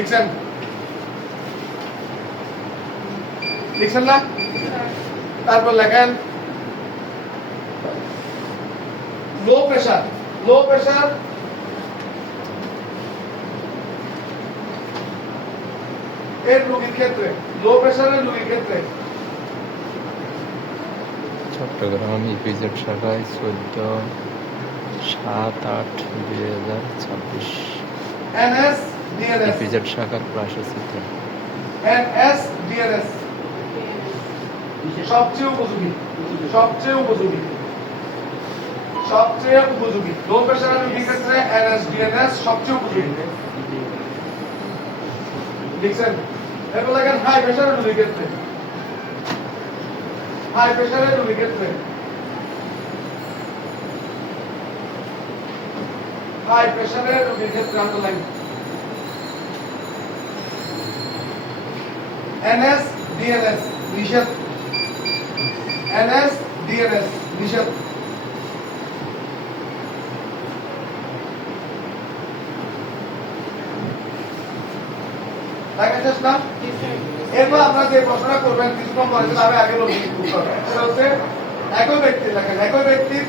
লিখছেন লিখছেন না? তারপর লেখেন লো প্রেসার। লো প্রেসার এর রোগীর ক্ষেত্রে, লো প্রেসারের রোগীর ক্ষেত্রে চট্টগ্রাম ইপিজেড শাখায় 14/7/8/2026 এনএস ডিএনএস ইপিজেড শাখার প্রাশচিত্র। এনএস ডিএনএস সবচেয়ে উপযোগী, সবচেয়ে উপযোগী, সবচেয়ে উপযোগী। লো প্রেসারের রোগীর ক্ষেত্রে এনএস ডিএনএস সবচেয়ে উপযোগী। লিখছেন? এরপর লেখেন হাই প্রেসারের রোগীর ক্ষেত্রে, হাই প্রেসারের রোগীর ক্ষেত্রে হাই প্রেসারের রোগীর ক্ষেত্রে আন্ডারলাইন এনএস ডিএনএস নিষেধ, এনএস ডিএনএস নিষেধ। দেখাচ্ছিস না? এরপর আপনারা যে প্রশ্নটা করবেন কিছুক্ষণ পরে, সেটা আমি আগে বলছি, সেটা হচ্ছে একই ব্যক্তি লেখেন, একই ব্যক্তির